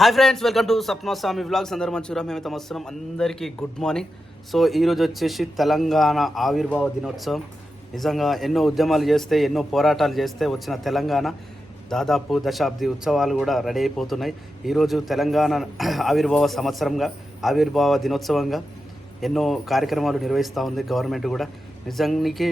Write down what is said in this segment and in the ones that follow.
Hi friends welcome to Sapna Swami vlogs. అందరూ మంచిగా మేమైతే వస్తున్నాం అందరికీ గుడ్ మార్నింగ్. సో ఈరోజు వచ్చేసి తెలంగాణ ఆవిర్భావ దినోత్సవం. నిజంగా ఎన్నో ఉద్యమాలు చేస్తే ఎన్నో పోరాటాలు చేస్తే వచ్చిన తెలంగాణ దాదాపు దశాబ్ది ఉత్సవాలు కూడా రెడీ అయిపోతున్నాయి. ఈరోజు తెలంగాణ ఆవిర్భావ సంవత్సరంగా ఆవిర్భావ దినోత్సవంగా ఎన్నో కార్యక్రమాలు నిర్వహిస్తూ ఉంది గవర్నమెంట్ కూడా. నిజానికి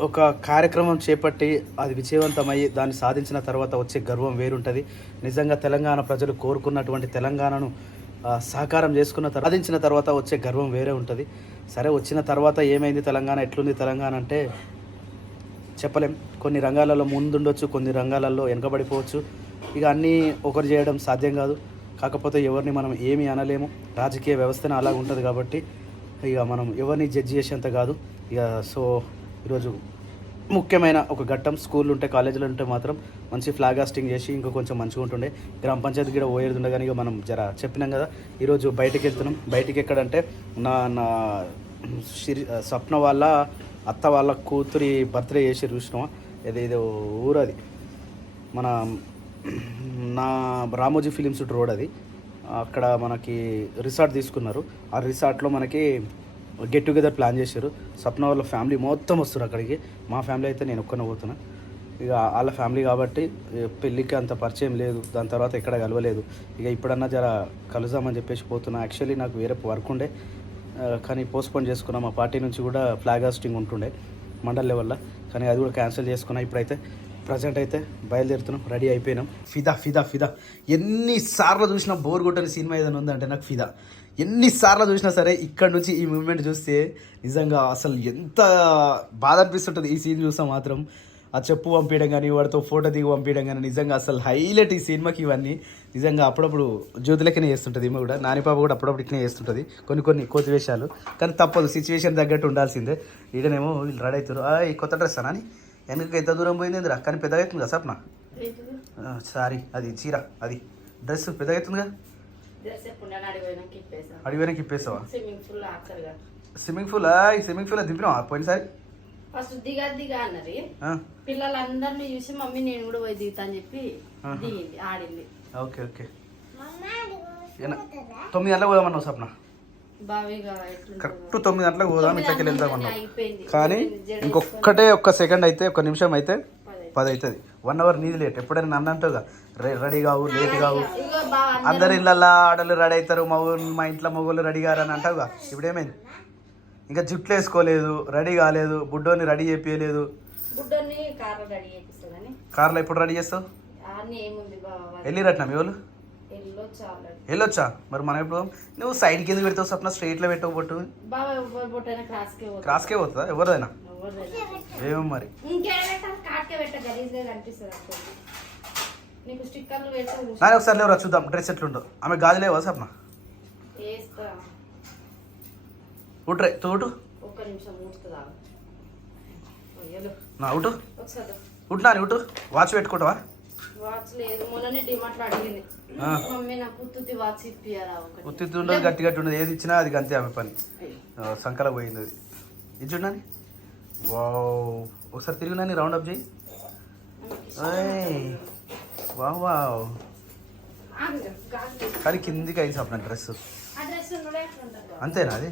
ఒక కార్యక్రమం చేపట్టి అది విజయవంతమయ్యి దాన్ని సాధించిన తర్వాత వచ్చే గర్వం వేరుంటుంది. నిజంగా తెలంగాణ ప్రజలు కోరుకున్నటువంటి తెలంగాణను సహకారం చేసుకున్న తర్వాత సాధించిన తర్వాత వచ్చే గర్వం వేరే ఉంటుంది. సరే వచ్చిన తర్వాత ఏమైంది తెలంగాణ ఎట్లుంది తెలంగాణ అంటే చెప్పలేం. కొన్ని రంగాలలో ముందుండొచ్చు కొన్ని రంగాలలో వెనకబడిపోవచ్చు. ఇక అన్నీ ఒకరు చేయడం సాధ్యం కాదు. కాకపోతే ఎవరిని మనం ఏమీ అనలేము. రాజకీయ వ్యవస్థనే అలాగ ఉంటుంది కాబట్టి ఇక మనం ఎవరిని జడ్జి చేసేంత కాదు. ఇక సో ఈరోజు ముఖ్యమైన ఒక ఘట్టం. స్కూల్ ఉంటే కాలేజీలు ఉంటే మాత్రం మంచి ఫ్లాగ్ హాస్టింగ్ చేసి ఇంకా కొంచెం మంచిగా ఉంటుండే. గ్రామ పంచాయతీ కూడా పోయేది ఉండే కానీ ఇక మనం జర చెప్పినాం కదా. ఈరోజు బయటికి వెళ్తున్నాం బయటికి ఎక్కడంటే నా నా సిరి స్వప్న వాళ్ళ అత్త వాళ్ళ కూతురి బర్త్డే చేసి చూసినాం ఇది ఇది ఊరు అది. మన నా రామోజీ ఫిలిం రోడ్ అది. అక్కడ మనకి రిసార్ట్ తీసుకున్నారు. ఆ రిసార్ట్లో మనకి గెట్ టుగెదర్ ప్లాన్ చేశారు. సప్న వాళ్ళ ఫ్యామిలీ మొత్తం వస్తారు అక్కడికి. మా ఫ్యామిలీ అయితే నేను ఒక్కనే పోతున్నా. ఇక వాళ్ళ ఫ్యామిలీ కాబట్టి పెళ్ళికి అంత పరిచయం లేదు. దాని తర్వాత ఎక్కడ కలవలేదు. ఇక ఇప్పుడన్నా జర కలుద్దామని చెప్పేసి పోతున్నా. యాక్చువల్లీ నాకు వేరే వర్క్ ఉండే. కానీ పోస్ట్పోన్ చేసుకున్నాం. మా పార్టీ నుంచి కూడా ఫ్లాగ్ హాస్టింగ్ ఉంటుండే మండల్ లెవెల్లో. కానీ అది కూడా క్యాన్సిల్ చేసుకున్నా ఇప్పుడైతే. ప్రజెంట్ అయితే బయలుదేరుతున్నాం. రెడీ అయిపోయినాం. ఫిదా ఫిదా ఫిదా. ఎన్నిసార్లు చూసినా బోర్ కొట్టని సినిమా ఏదైనా ఉందంటే నాకు ఫిదా. ఎన్నిసార్లు చూసినా సరే ఇక్కడ నుంచి ఈ మూమెంట్ చూస్తే నిజంగా అసలు ఎంత బాధ అనిపిస్తుంటుంది ఈ సీన్ చూస్తే మాత్రం. ఆ చెప్పు పంపించడం కానీ వాడితో ఫోటో దిగి పంపించడం కానీ నిజంగా అసలు హైలైట్ ఈ సినిమాకి ఇవన్నీ. నిజంగా అప్పుడప్పుడు జ్యోతిలకనే చేస్తుంటుంది ఈమె కూడా. నానిపాప కూడా అప్పుడప్పుడు ఇట్లనే చేస్తుంటుంది. కొన్ని కొన్ని కోతి వేషాలు కానీ తప్పదు సిచ్యువేషన్ తగ్గట్టు ఉండాల్సిందే. ఈడనేమో వీళ్ళు రెడీ అవుతారు ఈ కొత్త డ్రెస్ అని వెనక ఎంత దూరం పోయింది కానీ పెద్దగా అవుతుంది కదా సప్న సారీ అది చీర అది. డ్రెస్ పెద్దగా అవుతుందిగా? అడిగిపోయినాక ఇప్పేస్తావా? స్విమ్మింగ్ పూల్ స్విమ్మింగ్ పూల్ ఈ స్విమ్మింగ్ పూల్ దింపినావా? పోయినసారి? ఫస్ట్ దిగా దిగా అన్నది. పిల్లలందరినీ చూసి మమ్మీ నేను కూడా పోయి దిగుతా అని చెప్పి. దిగింది ఆడింది. Okay okay. తొమ్మిది గంటలకు పోదామన్నావు సప్న. కరెక్ట్ తొమ్మిది గంటలకు పోదాం ఇట్లకి వెళ్దాం గంటలకు అన్నావు అయిపోయింది. కానీ జడ ఇంకొక్కటే ఒక్క సెకండ్ అయితే ఒక్క నిమిషం అయితే పది. అవుతుంది వన్ అవర్ నీది లేట్. ఎప్పుడైనా నన్ను అంటావుగా రెడీ కావు లేట్ కావు. అందరూ. ఇళ్ళల్లో ఆడలు రెడీ అవుతారు మగవాళ్ళు మా ఇంట్లో మగవాళ్ళు రెడీ కారు అని అంటావుగా? ఇప్పుడు ఏమైంది ఇంకా జుట్లు వేసుకోలేదు రెడీ కాలేదు బుడ్డోని రెడీ గుడ్డని కార్లో ఎప్పుడు రెడీ చేస్తావు? అన్నీ ఏముంది బావ వెళ్ళి. రట్నా మీ వాళ్ళు? వెళ్ళొచ్చా మరి మనం ఎప్పుడు నువ్వు సైడ్ కింద పెడతావు సప్న స్ట్రైట్లో పెట్టవు బొట్టు. క్రాస్కే పోతుంది? ఎవరిదైనా. ఏమో మరి. నీకు స్టిక్కర్లు వేస్తే నాని ఒకసారి లేవరా చూద్దాం. డ్రెస్ ఎట్లుండో ఆమె గాజులేవా సప్న? వేస్తా. ఉట్రే తోటు ఒక్క నిమిషం నా ఉటు ఒకసారి ఉట్నా ఉటు వాచ్ పెట్టుకుంటావా? వాచ్ లేదు. మొన్ననే డిమార్ట్ అడిగింది. ఆ. మమ్మీ నాకు ఉత్తుతి వాచ్ ఇప్పియరా ఒకటి. ఉత్తి ఉండదు గట్టి గట్టి ఉండదు ఏది ఇచ్చినా అది అంతే ఆమె పని. సంకల పోయింది అది. ఇది చూడండి వావ్. ఒకసారి తిరిగినాని రౌండ్ అప్ చేయి. Wow wow. కానీ కిందికి అయింది సప్న డ్రెస్? అంతేనా అది?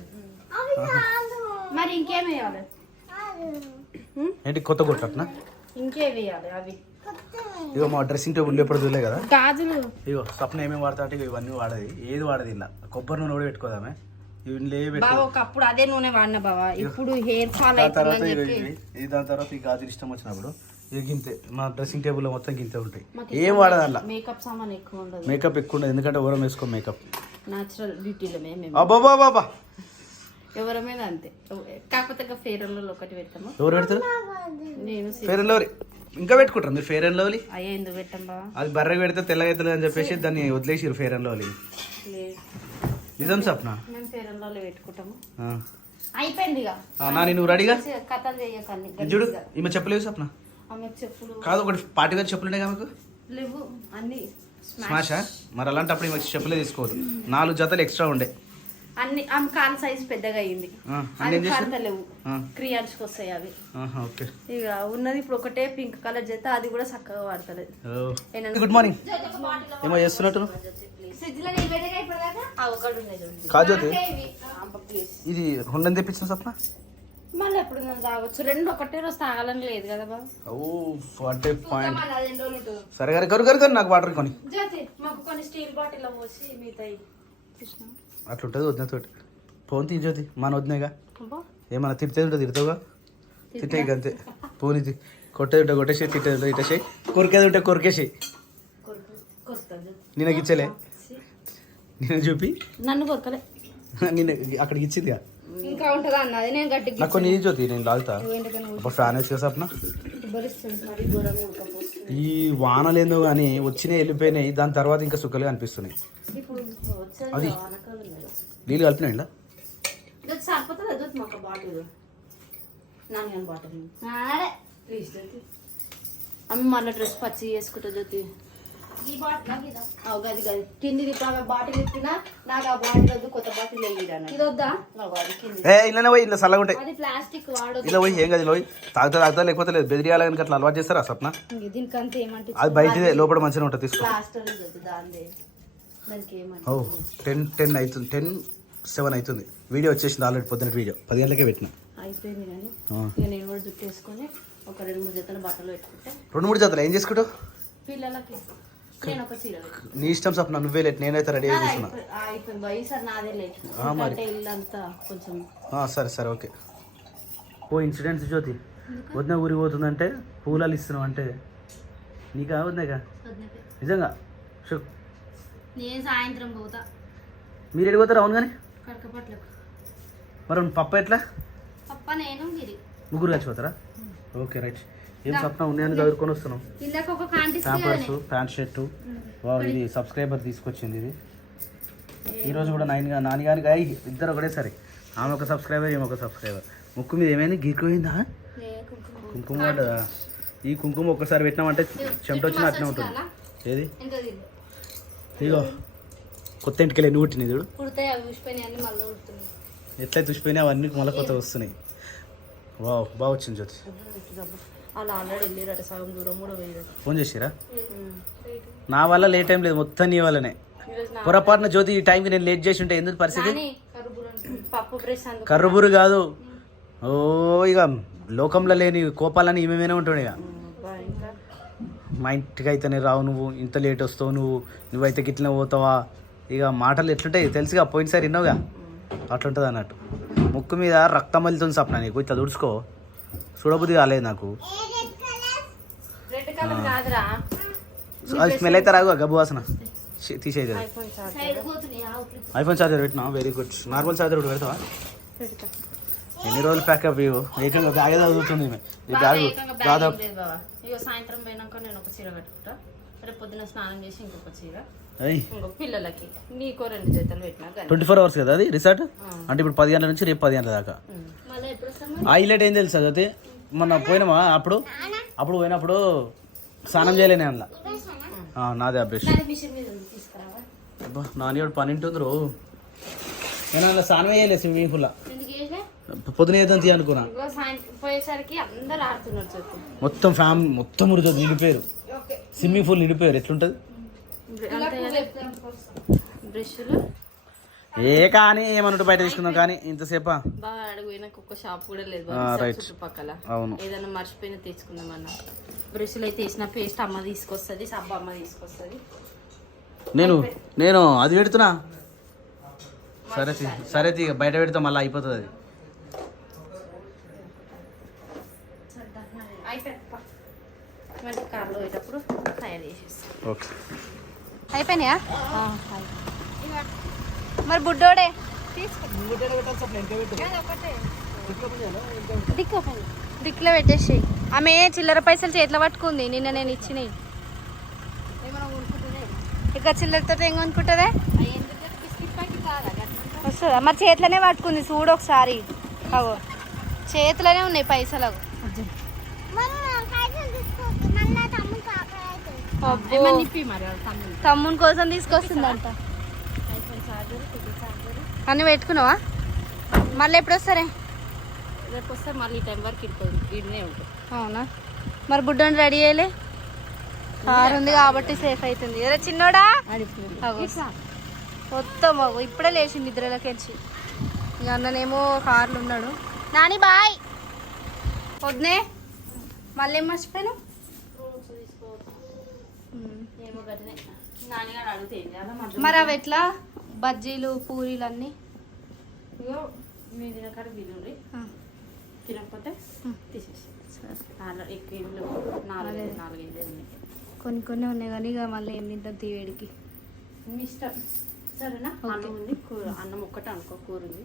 మరి ఇంకేం వేయాలి? ఉం? ఏంటి కొత్త కొట్టట్నా? ఇంకేం వేయాలి అవి ఇగో మా డ్రెస్సింగ్ టేబుల్ ఎప్పుడు చూడలే కదా? గాజులు. ఇగో సప్న ఏమేమి వాడతా అంటే ఇవన్నీ వాడది. ఏది వాడది ఇలా కొబ్బరి నూనె కూడా పెట్టుకోదామే? బావ ఒకప్పుడు అదే నూనె వాడిన బావ. ఇప్పుడు హెయిర్ ఫాల్ ఇది దాని తర్వాత ఈ గాజులు ఇష్టం వచ్చినప్పుడు ఇవి గింతే. మా డ్రెస్సింగ్ టేబుల్ మొత్తం గింతే ఉంటాయి. ఏం వాడదు అలా? మేకప్ సామాన్ ఎక్కువ ఉండదు. మేకప్ ఎక్కువ ఉండదు. ఎందుకంటే ఓరం వేసుకో మేకప్ న్యాచురల్ బ్యూటీలో మేము అబ్బాబా బాబా ఎవరమైనా అంతే. కాకపోతే ఫేర్లో ఒకటి పెడతాము. ఎవరు పెడతారు? నేను ఫేర్ అండ్ లవ్లీ ఇంకా పెట్టుకుంటారు మీరు ఫేర్ అండ్ లవ్లీ అయ్యా ఎందుకు పెట్టాం బావ? అది బర్రెగా పెడితే తెల్లగా అవుతుంది అని చెప్పేసి దాన్ని వదిలేసిరు ఫేర్ అండ్ లవ్లీ నిజం సప్న మేము ఫేర్లో పెట్టుకుంటాము. ఆ. అయిపోయింది ఇక. నువ్వు రెడీగా మంచిగా కథలు చేయకండి ఇది చూడు ఈమె చెప్పలేవు సప్న చెప్పులు. కాదు ఒకటి పార్టీ గారు చెప్పులు ఉన్నాయి మీకు? లేవు అన్ని స్మాష్ మరి అలాంటప్పుడు ఈమె చెప్పులే తీసుకోవద్దు నాలుగు జతలు ఎక్స్ట్రా ఉండే. అన్ని ఆమె కాల్ సైజ్ పెద్దగా అయింది. ఆ, అన్ని అవి. క్రియాన్స్కి వస్తాయి అవి. ఓకే. ఇక ఉన్నది ఇప్పుడు ఒకటే పింక్ కలర్ చేస్తే అది కూడా చక్కగా వాడతలేదు. గుడ్ మార్నింగ్ ఏమో చేస్తున్నట్టు? ప్లీజ్ ఇది రెండు తెప్పించిన సప్న మళ్ళీ ఎప్పుడు తాగొచ్చు? రెండు ఒకటే రోజు తాగాలని లేదు కదా బాబు. ఓ ఫార్టీ పాయింట్ ఉంటుందో. సరే గారు గరు గరు గరు నాకు వాటర్ కొని. జ్యోతి మాకు కొన్ని స్టీల్ బాటిల్ పోసి మిగతాయి. వదినతోటి ఫోన్ తీ జ్యోతి మన వదినేగా. ఏమన్నా తిడితే ఉంటే తిడతావుగా? తిట్టే? అంతే. పోనీ కొట్టేది ఉంటే కొట్టేసి తిట్టేది ఉంటే ఇట్టేసి కొరికేది ఉంటే కొరికేసి కొరుకు కొరుకుతుంది నేను ఇచ్చలే. నేను చూపి. నన్ను కొరకలే. నేను అక్కడికి ఇచ్చిందిగా. ఇంకా ఉంటుందా అన్నది. నేను గట్టిగా నాకు కొన్ని జ్యోతి నేను లాగుతా అప్పుడు ఫ్యాన్ వేసి సప్న ఈ వానలేందో కానీ వచ్చినాయి వెళ్ళిపోయినాయి దాని తర్వాత ఇంకా సుఖాలుగా అనిపిస్తున్నాయి. ఇప్పుడు వచ్చేది అది. నీళ్ళు కలిపినాయి ఇలా జ్యోతి సరిపోతుంది? జ్యోతి మాకు బాటిల్ నాన్న బాటిల్. ఆడే. ప్లీజ్ జ్యోతి. అమ్మ మళ్ళీ డ్రెస్ పచ్చి చేసుకుంటా జ్యోతి. ఈ బాటిల్ నాకు ఇదా? అవు గది గది. కింది తిప్పి ఆమె బాటిల్ ఇప్పినా నాకు ఆ బాటిల్ వద్దు కొత్త బాటిల్ వేయడానికి ఇది వద్దా అది కింది. ఏ ఇళ్ళనే పోయి ఇలా చల్లగా ఉంటాయి అది ప్లాస్టిక్ వాడొద్దు. ఇలా పోయి ఏం కాదు ఇలా పోయి? తాగుతా తాగుతా లేకపోతే లేదు. బెదిరియాల కనుక అట్లా అలవాటు చేస్తారా సప్న ఏమంటే అది బయటదే లోపల మంచిగా ఉంటుంది తీసుకో. ఓ టెన్ టెన్ అవుతుంది టెన్ సెవెన్ అవుతుంది వీడియో వచ్చేసింది ఆల్రెడీ పొద్దున వీడియో. పది గంటలకే పెట్టిన. అయిపోయింది కానీ. ఆ. ఇక నేను కూడా జుట్టు వేసుకొని ఒక రెండు మూడు జతల బట్టలు పెట్టుకుంటే. రెండు మూడు జతలు ఏం చేసుకుంటావు? పిల్లలకి. నేను ఒక చీర పెట్టుకుంటా. నీ ఇష్టం సప్న నువ్వే లేట్ నేనైతే రెడీ అయి నాది కూర్చున్నా అయిపోయి- ఆ, అయిపోయింది బాయ్. ఈసారి నాదే లేట్. ఆ, మరి. సరే సరే ఓకే. ఓ ఇన్సిడెంట్స్ జ్యోతి వదిన ఊరికి పోతుందంటే పూలాలు ఇస్తున్నావు అంటే. నీకా వదినాక? నిజంగా? షో. నేను సాయంత్రం పోతా. మీరు ఎడిపోతారు అవును కానీ? మరి పప్ప ఎట్లా? పప్ప నేను గిరి. ముగ్గురు కలిసిపోతారా? Okay right. ఏం సప్న ఉన్నాయని చదువుకొని వస్తున్నాం ప్యాంపర్స్ ప్యాంట్ షర్టు వా ఇది సబ్స్క్రైబర్ తీసుకొచ్చింది ఇది. ఈ రోజు కూడా నైన్ నాని గారికి అయ్యి ఇద్దరు ఒకటేసారి ఆమె ఒక సబ్స్క్రైబర్ ఈమె ఒక సబ్స్క్రైబర్ ముక్కు మీద ఏమైంది? గీరిపోయిందా కుంకుమ. పడ్డదా? ఈ కుంకుమ ఒక్కసారి పెట్టినామంటే చెమట వచ్చిన అట్నే ఉంటుంది. ఏది? ఇగో కొత్త ఇంటికి వెళ్ళి పుట్టినది చూడు? ఎట్లయితే చూసిపోయినా అవన్నీ మళ్ళీ కొత్త వస్తున్నాయి. వావ్ బాగా వచ్చింది జ్యోతి. అలా ఆల్రెడీ వెళ్ళిరట సగం దూరం కూడా పోయిరట. ఫోన్ చేసిరా? నా వల్ల లేట్ టైం లేదు మొత్తం నీ వల్లనే. పొరపాటున జ్యోతి ఈ టైంకి నేను లేట్ చేసి ఉంటే ఎందుకు పరిస్థితి. పప్పు అందుకు కర్రబురు కాదు. ఓ ఇక లోకంలో లేని కోపాలని ఈమెనే ఉంటుండే ఇంకా. మా ఇంటికి అయితేనే రావు నువ్వు ఇంత లేట్ వస్తావు నువ్వు నువ్వైతే గిట్లనే పోతావా? ఇక మాటలు ఎట్లుంటాయి తెలుసుగా పోయినసారి విన్నావుగా? అట్లుంటుంది అన్నట్టు ముక్కు మీద రక్తం వెళ్తుంది సప్న నీకు ఇట్లా తుడుచుకో. చూడబుద్ధి కాలేదు నాకు. రెడ్ కలర్ కాదురా. అది స్మెల్ అయితే రాగు గబ్బు వాసన. అది. ఐఫోన్ చార్జర్ పెట్టినా వెరీ గుడ్ నార్మల్ చార్జర్ ఒకటి పెడతావా? పెడతా. ఎన్ని రోజులు ప్యాకప్ ఇవ్వు? ఏకంగా బ్యాగ్ చదువుతుంది. ఈ బాగా బ్యాగ్ దాదాపు సాయంత్రం పోయినాక నేను ఒక చీర కట్టుకుంటా. రేపు పొద్దున స్నానం చేసి ఇంకొక చీర. అయ్యి ఇంకో పిల్లలకి. నీకో రెండు జతలు పెట్టినా కానీ ట్వంటీ ఫోర్ అవర్స్ కదా అది రిసార్ట్ అంటే ఇప్పుడు పది గంటల నుంచి రేపు పది గంటల దాకా. హైలైట్ ఏం తెలుసా అయితే మొన్న పోయినామా? అప్పుడు? అప్పుడు పోయినప్పుడు స్నానం చేయలేనే అందులో ఆ, నాదే తీసుకురావా? అబ్బా నాని పని ఉంటుంది రో నేను అందులో స్నానం చేయలేదు స్విమ్మింగ్ పూల్ పొద్దున ఏదని తీ అనుకున్నా. మొత్తం ఫ్యామ్ మొత్తం ఉడుతుంది నిండిపోయారు ఓకే. స్విమ్మింగ్ పూల్ నిండిపోయారు ఎట్లుంటుంది? బ్రష్లు. ఏ కానీ ఏమన్నట్టు బయట తీసుకుందాం కానీ ఇంతసేపా? బాగా ఒక్క షాప్ కూడా లేదు. చుట్టుపక్కల. అవును. ఏదైనా మర్చిపోయినా తెచ్చుకుందామన్నా బ్రష్లు అయితే వేసిన పేస్ట్ అమ్మ తీసుకొస్తుంది సబ్బు అమ్మ తీసుకొస్తుంది. నేను నేను అది పెడుతున్నా? సరే సరే తీ బయట పెడితే మళ్ళీ అయిపోతుంది. అది అయిపోయినాయా. మరి బుడ్డోడే. దిక్కులో పెట్టేసి. ఆమె చిల్లర పైసలు చేతిలో పట్టుకుంది. నిన్న నేను ఇచ్చినాయి ఇక చిల్లరతో ఏం కొనుక్కుంటుందే? వస్తుందా? మరి చేతిలోనే పట్టుకుంది. చూడు ఒకసారి. అగో. చేతిలోనే ఉన్నాయి పైసలు. తమ్ముని కోసం తీసుకొస్తుందంట. అన్ని పెట్టుకున్నావా? మళ్ళీ ఎప్పుడు వస్తారే? రేపు వస్తే మళ్ళీ ఈ టైం వరకు ఇడినే ఉంటుంది అవునా? మరి బుడ్డని రెడీ చేయలే? కారు ఉంది కాబట్టి సేఫ్ అవుతుంది. అరే చిన్నోడా. మొత్తం ఇప్పుడే లేచింది నిద్రలోకించి ఇక అన్ననేమో కార్లు ఉన్నాడు. నాని బాయ్. వద్దే మళ్ళీ ఏం మర్చిపోయాను మరి అవి ఎట్లా? బజ్జీలు పూరీలు అన్నీ తినకపోతే. తీసేసి. కొన్ని కొన్ని ఉన్నాయి కానీ ఇక మళ్ళీ ఏం తింటాం తీవేడికి ఇష్టం. సరేనా. అన్నం ఉంది కూర. అన్నం ఒక్కటే అనుకో కూర ఉంది.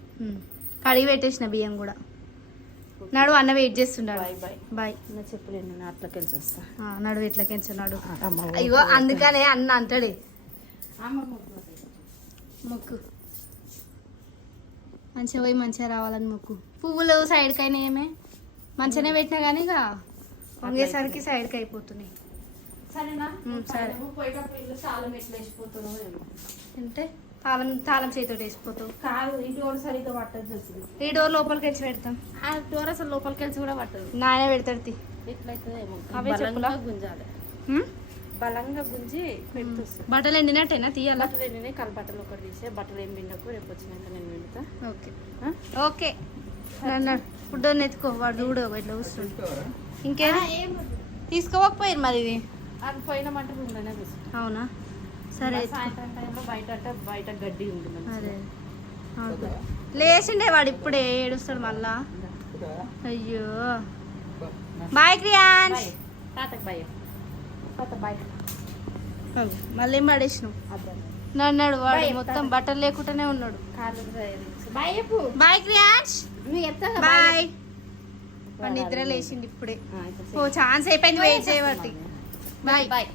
కడిగి పెట్టేసిన బియ్యం కూడా. నడు అన్న వెయిట్ చేస్తున్నాడు. Bye bye. బాయ్. నా చెప్పులేను నేను అట్లా కలిసి వస్తా. నడు అమ్మ అయ్యో అందుకనే అన్న అంటాడే. మొక్కు. మంచిగా పోయి మంచిగా రావాలని మొక్కు పువ్వులు సైడ్కి అయినా ఏమే మంచిగానే పెట్టినా కానీ ఇక వంగేసరికి సైడ్కి అయిపోతున్నాయి సరేనా సరే. పోయేటప్పుడు ఇల్లు వేసిపోతున్నావు ఏమో. అంటే తాళం తాళం చేతితో వేసిపోతావు కాదు ఈ డోర్ సరిగ్గా పట్టదు ఈ డోర్ లోపలికి వచ్చి పెడతాం ఆ డోర్ అసలు లోపలికి వెళ్ళి కూడా పట్టదు నాయన పెడతాడు తీ. ఎట్లయితుంది ఏమో అవే చెప్పులా? గుంజాలి? బలంగా గుంజి పెడుతుంది బట్టలు ఎండినట్టేనా? తీయాలా? బట్టలు ఎన్ని కల్ బట్టలు ఒకటి తీసే బట్టలు ఏం పిండకు రేపు వచ్చినాక నేను పిండుతా. ఓకే? ఓకే. నన్ను ఫుడ్ ఎత్తుకో వాడు చూడు ఇట్లా కూర్చుండు ఇంకేనా తీసుకోకపోయారు మరి ఇది అది పోయినామంటే రూమ్లోనే కూర్చుంటా అవునా? సరే. సాయంత్రం టైంలో బయట అంటే బయట గడ్డి మంచిగా. అదే. లేచిండే వాడు ఇప్పుడే ఏడుస్తాడు మళ్ళా. అయ్యో. బాయ్ క్రియాన్స్. తాతకు బాయ్ తాత బాయ్ మళ్ళీ ఏం పడేసినావు? అబ్బా నన్నాడు వాడు మొత్తం బట్టలు లేకుండానే ఉన్నాడు. బాయ్ వాడు నిద్ర లేచిండు ఇప్పుడే. ఓ ఛాన్స్ అయిపోయింది వెయిట్ చేయబట్టి. బాయ్. బాయ్.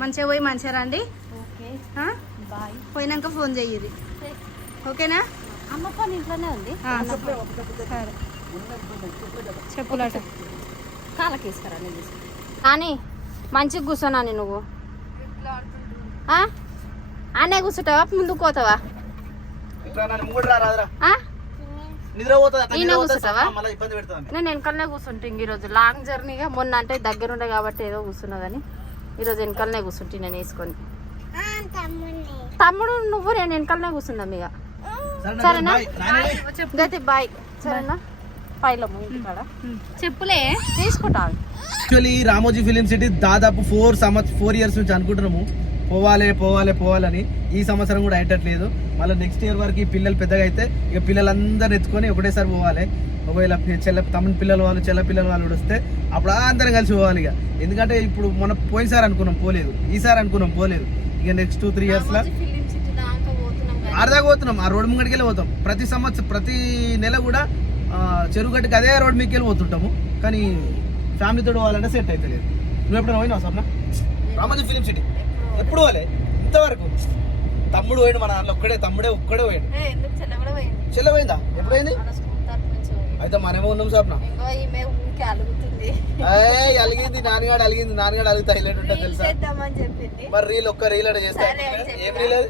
మంచిగా పోయి మంచిగా రండి. పోయినాక ఫోన్ చెయ్యి ఓకేనా? అమ్మ పని ఇంట్లోనే ఉంది. చెప్పులట కాళ్ళకి నేను అని మంచిగా కూర్చోనాని నువ్వు? అనే కూర్చుంటావా? ముందుకు పోతావా? ఈయన కూర్చుంటావా? నేను వెనకాలనే కూర్చుంటాను ఈరోజు. లాంగ్ జర్నీగా మొన్న అంటే దగ్గర ఉండే కాబట్టి ఏదో కూర్చున్నా కానీ ఈరోజు వెనకాలనే కూర్చుంటే నేను వేసుకొని. తమ్ముడు నువ్వు నేను వెనకాలనే కూర్చుందాం ఇక. సరేనా? బాయ్. సరేనా? పైలము ఇంటికాడ చెప్పులే. యాక్చువల్లీ రామోజీ ఫిలిం సిటీ దాదాపు ఫోర్ సంవత్సరం ఫోర్ ఇయర్స్ నుంచి అనుకుంటున్నాము. పోవాలి పోవాలి పోవాలని. ఈ సంవత్సరం కూడా అయ్యట్లేదు మళ్ళీ నెక్స్ట్ ఇయర్ వరకు ఈ పిల్లలు పెద్దగా అయితే ఇక పిల్లలందరూ ఎత్తుకొని ఒకటేసారి పోవాలి. ఒకవేళ చెల్ల తమ్ముని పిల్లలు వాళ్ళు చెల్ల పిల్లలు వాళ్ళు కూడా వస్తే అప్పుడు అందరం కలిసి పోవాలి ఇక. ఎందుకంటే ఇప్పుడు మన పోయినసారి అనుకున్నాం పోలేదు. ఈసారి అనుకున్నాం పోలేదు. ఇక నెక్స్ట్ టూ త్రీ ఇయర్స్లో ఆడదాకా పోతున్నాం ఆ రోడ్ ముంగడికి వెళ్ళి పోతాం. ప్రతి సంవత్సరం ప్రతి నెల కూడా ఆ, చెరువు గట్టుకి అదే రోడ్ మీదకి వెళ్ళి పోతుంటాము. కానీ ఫ్యామిలీతో పోవాలంటే సెట్ అయితే లేదు నువ్వు ఎప్పుడైనా పోయినావు స్వర్ణ రామోజీ ఫిలిం సిటీ. ఎప్పుడు పోలే? ఇంతవరకు. తమ్ముడు పోయాడు మన దాంట్లో ఒక్కడే తమ్ముడే ఒక్కడే పోయాడు. చెల్ల పోయింది. ఎప్పుడైంది. అయితే మనమే ఉన్నాం ఏయ్, అలిగింది నాన్నగాడు అలిగింది నాన్నగాడు అలిగితే హైలైట్ ఉంటుంది తెలుసా? మరి రీల్ ఒక్క రీల్ అడే చేస్తా. ఏం రీల్ అది?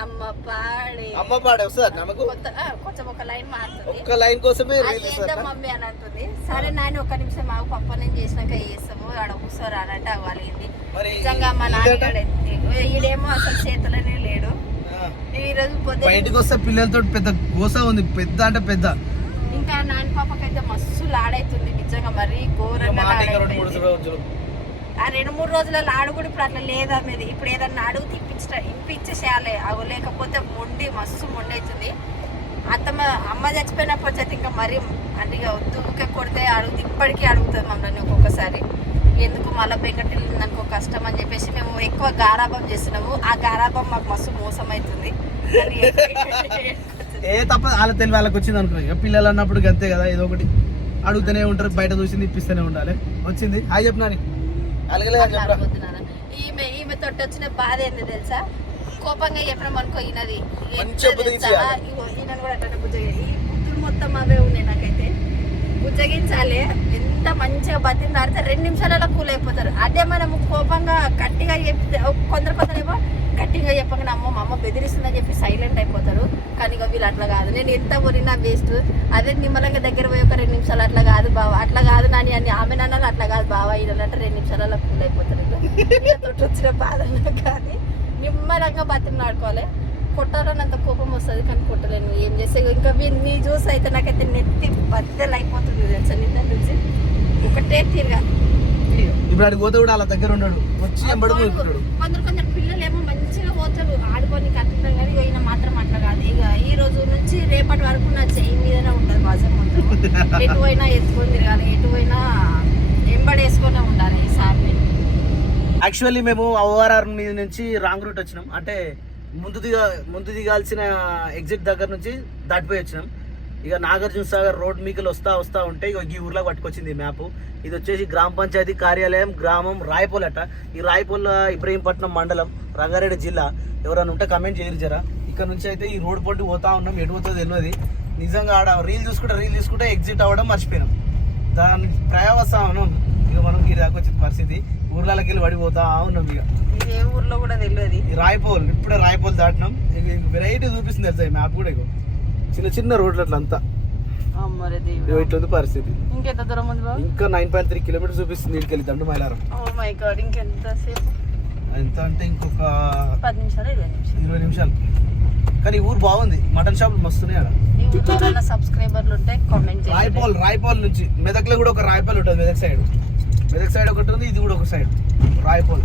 అమ్మ పాడి. అమ్మ పాడే వస్తుంది నమ్మకు కొత్త ఆ, కొంచెం ఒక లైన్ మారుతుంది. ఒక్క లైన్ కోసమే మమ్మీ అని అంటుంది. సరే నాయన ఒక నిమిషం మాకు పప్ప నేను చేసినాక చేస్తాము. ఆడ కూర్చోరా అని అంటే అవ్వలేదు మరి నిజంగా మా? నాన్నగాడు ఈడేమో అసలు చేతులనే లేడు. ఈ రోజు బయటకు వస్తే పిల్లలతో పెద్ద గోస ఉంది పెద్ద అంటే పెద్ద. ఇంకా నాన్న పాపకైతే మస్తు లాడైతుంది నిజంగా మరి ఘోరంగా లాడైపోయింది. ఆ రెండు మూడు రోజులలో ఆడు కూడా ఇప్పుడు అట్లా లేదా మీది. ఇప్పుడు ఏదన్నా అడుగు తిప్పించ ఇప్పించేసేయాలి. అవి లేకపోతే మొండి మస్తు మొండి అత్తమ్మ అమ్మ చచ్చిపోయినప్పుడు వచ్చేది ఇంకా మరి అంటే ఇక కొడితే అడుగు ఇప్పటికీ అడుగుతుంది మమ్మల్ని ఒక్కొక్కసారి. ఎందుకు మళ్ళీ బెంగటిల్లు అనుకో కష్టం అని చెప్పేసి మేము ఎక్కువ గారాభం చేస్తున్నాము. ఆ గారాభం మాకు మస్తు మోసం అవుతుంది ఏ తప్ప వాళ్ళ తెలివి వాళ్ళకి వచ్చింది అనుకో. పిల్లలు అన్నప్పుడు అంతే కదా ఏదో ఒకటి. అడుగుతూనే ఉంటారు బయట చూసింది ఇప్పిస్తూనే ఉండాలి. వచ్చింది. హాయ్ చెప్పినా ఈమె ఈమె తోటి వచ్చిన బాధ ఏంది తెలుసా? కోపంగా చెప్పడం అనుకో ఈయనది. ఈయనను కూడా అట్లనే బుజ్జగి ఈ బుద్ధులు మొత్తం అవే ఉన్నాయి నాకైతే. బుజ్జగించాలి. ఎంత మంచిగా బతిందాడితే రెండు నిమిషాలలో కూల్ అయిపోతారు. అదే మనము కోపంగా గట్టిగా చెప్తే కొందరు కొందరేమో గట్టిగా చెప్పకుండా అమ్మ మా అమ్మ బెదిరిస్తుందని చెప్పి సైలెంట్ అయిపోతారు. కానీ ఇక వీళ్ళు అట్లా కాదు. నేను ఎంత పొరినా వేస్ట్ అదే నిమ్మలంగా దగ్గర పోయి ఒక రెండు నిమిషాలు అట్లా కాదు బావ అట్లా కాదు నాని అని ఆమె నాన్నలు అట్లా కాదు బావ అంటే రెండు నిమిషాలలో కూల్ అయిపోతారు వచ్చిన బాధ కానీ నిమ్మలంగా బతిమలాడుకోవాలి కొట్టాలన్నంత కోపం వస్తుంది కానీ కొట్టలేను. ఏం చేసే ఇంకా నీ చూసి అయితే నాకైతే నెత్తి బద్దలు అయిపోతుంది తెలుసా? నిన్న నుంచి ఒకటే తీరుగా. ఇప్పుడు ఆడికి పోతే కూడా అలా దగ్గర ఉన్నాడు వచ్చి ఎంబడి పోతున్నాడు కొందరు కొందరు పిల్లలు ఏమో మంచిగా పోతారు. ఆడుకొని కట్టుకుంటాం కానీ ఈయన మాత్రం అట్లా కాదు. ఇక ఈ రోజు నుంచి రేపటి వరకు నా చెయ్యి మీదనే ఉంటుంది బజం మొత్తం. ఎటు పోయినా ఎత్తుకొని తిరగాలి. ఎటు పోయినా ఎంబడి వేసుకొని ఉండాలి ఈసారి యాక్చువల్లీ మేము ఓఆర్ఆర్ మీద నుంచి రాంగ్ రూట్ వచ్చినాం. అంటే ముందు దిగా ముందు దిగాల్సిన ఎగ్జిట్ దగ్గర నుంచి దాటిపోయి వచ్చినాం. ఇక నాగార్జున సాగర్ రోడ్ మీకలు వస్తా వస్తా ఉంటే ఇక ఈ ఊర్లో పట్టుకొచ్చింది మ్యాప్. ఇది వచ్చేసి గ్రామ పంచాయతీ కార్యాలయం గ్రామం రాయపోల్ అట. ఈ రాయపోల్ ఇబ్రహీంపట్నం మండలం రంగారెడ్డి జిల్లా. ఎవరైనా ఉంటే కమెంట్ చేయరు జరా. ఇక్కడ నుంచి అయితే ఈ రోడ్ పొట్టి పోతా ఉన్నాం. ఎటు పోతుందో తెలియదు నిజంగా ఆడ రీల్ చూసుకుంటే రీల్ చూసుకుంటే ఎగ్జిట్ అవ్వడం మర్చిపోయినాం. దాని ప్రయావస్తా ఉన్నాం ఇక మనం ఈ దాకా వచ్చిన పరిస్థితి. ఊర్లకి వెళ్ళి పడిపోతా ఉన్నాం ఇక. ఏ ఊర్లో కూడా తెలియదు ఈ రాయపోల్ ఇప్పుడే రాయపోల్ దాటినాం. ఇక వెరైటీ చూపిస్తుంది తెలుసా ఈ మ్యాప్ కూడా ఇగో. చిన్న చిన్న రోడ్లు అట్లా అంతా ఇట్లా ఉంది పరిస్థితి. ఇంకెంత దూరం ఉంది బాబు? ఇంకా నైన్ పాయింట్ త్రీ కిలోమీటర్స్ చూపిస్తుంది ఇంటికి వెళ్ళి Dandu Mailaram. Oh my god ఇంకెంత సేపు? ఎంత అంటే ఇంకొక పది నిమిషాలు ఇరవై నిమిషాలు. ఇరవై నిమిషాలు. కానీ ఊరు బాగుంది. మటన్ షాపులు మస్తున్నాయి అక్కడ సబ్స్క్రైబర్లు ఉంటే కామెంట్ చేయండి. రాయపోల్ రాయపోల్ నుంచి మెదక్లో కూడా ఒక రాయపోల్ ఉంటుంది మెదక్ సైడ్. మెదక్ సైడ్ ఒకటి ఉంది ఇది కూడా ఒక సైడ్. రాయపోల్.